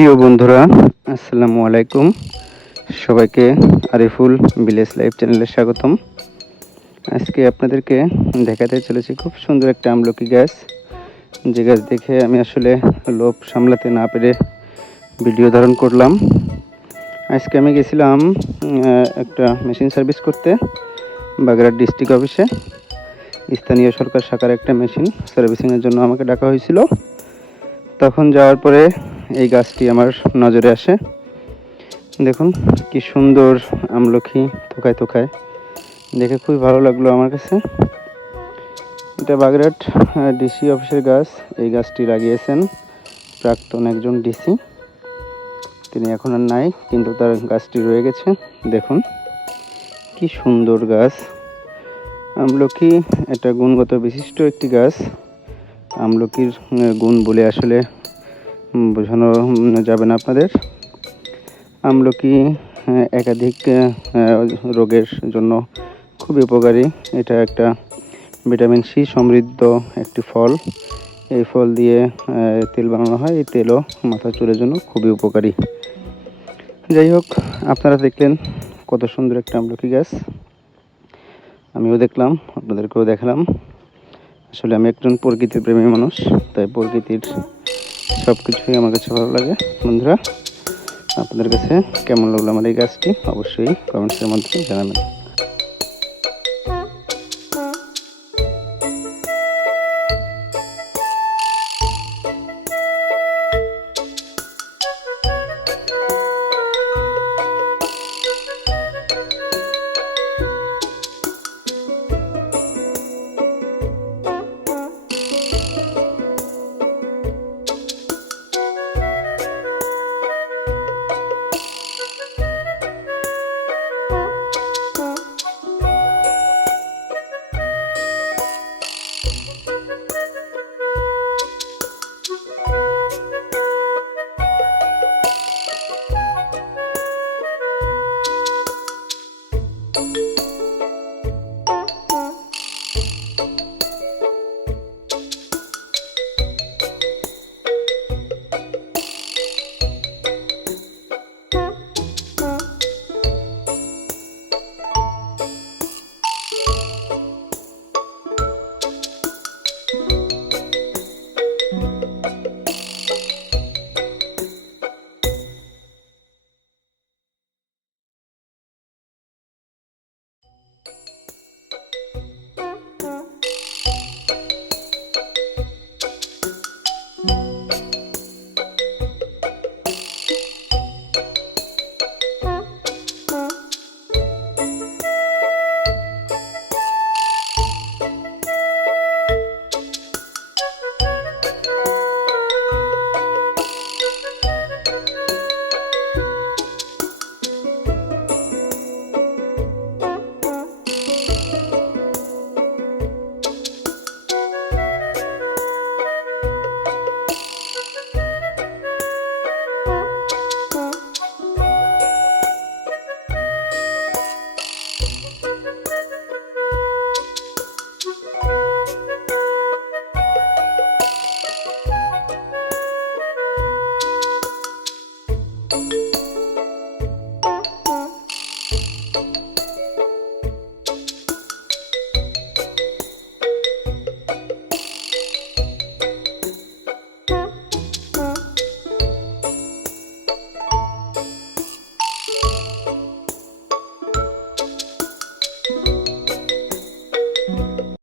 প্রিয় বন্ধুরা, আসসালামু আলাইকুম। সবাইকে আরিফুল ভিলেজ লাইফ চ্যানেলে স্বাগতম। আজকে আপনাদেরকে দেখাতে চলেছি খুব সুন্দর একটা আমলকি গাছ, যে গাছ দেখে আমি আসলে লোভ সামলাতে না পেরে ভিডিও ধারণ করলাম। আজকে আমি গেছিলাম একটা মেশিন সার্ভিস করতে বাগেরহাট ডিস্ট্রিক্ট অফিসে। স্থানীয় সরকার শাখার একটা মেশিন সার্ভিসিংয়ের জন্য আমাকে ডাকা হয়েছিল। তখন যাওয়ার পরে এই গাছটি আমার নজরে আসে। দেখুন কি সুন্দর আমলকি থোকায় থোকায়, দেখে খুবই ভালো লাগলো আমার কাছে। এটা বাগেরহাট ডিসি অফিসের গাছ। এই গাছটি লাগিয়েছেন প্রাক্তন একজন ডিসি, তিনি এখন আর নাই, কিন্তু তার গাছটি রয়ে গেছে। দেখুন কি সুন্দর গাছ। আমলকি এটা গুণগত বিশিষ্ট একটি গাছ। আমলকির গুণ বলে আসলে বোঝানো যাবে না আপনাদের। আমলকি একাধিক রোগের জন্য খুবই উপকারী। এটা একটা ভিটামিন সি সমৃদ্ধ একটি ফল। এই ফল দিয়ে তেল বানানো হয়। এই তেলও মাথা চুলের জন্য খুবই উপকারী। যাই হোক, আপনারা দেখলেন কত সুন্দর একটা আমলকি গাছ। আমিও দেখলাম, আপনাদেরকেও দেখালাম। আসলে আমি একজন প্রকৃতির প্রেমী মানুষ, তাই প্রকৃতির সব কিছুই আমার কাছে ভালো লাগে। বন্ধুরা, আপনাদের কাছে কেমন লাগলো আমার এই গাছটি অবশ্যই কমেন্টসের মাধ্যমে জানাবেন।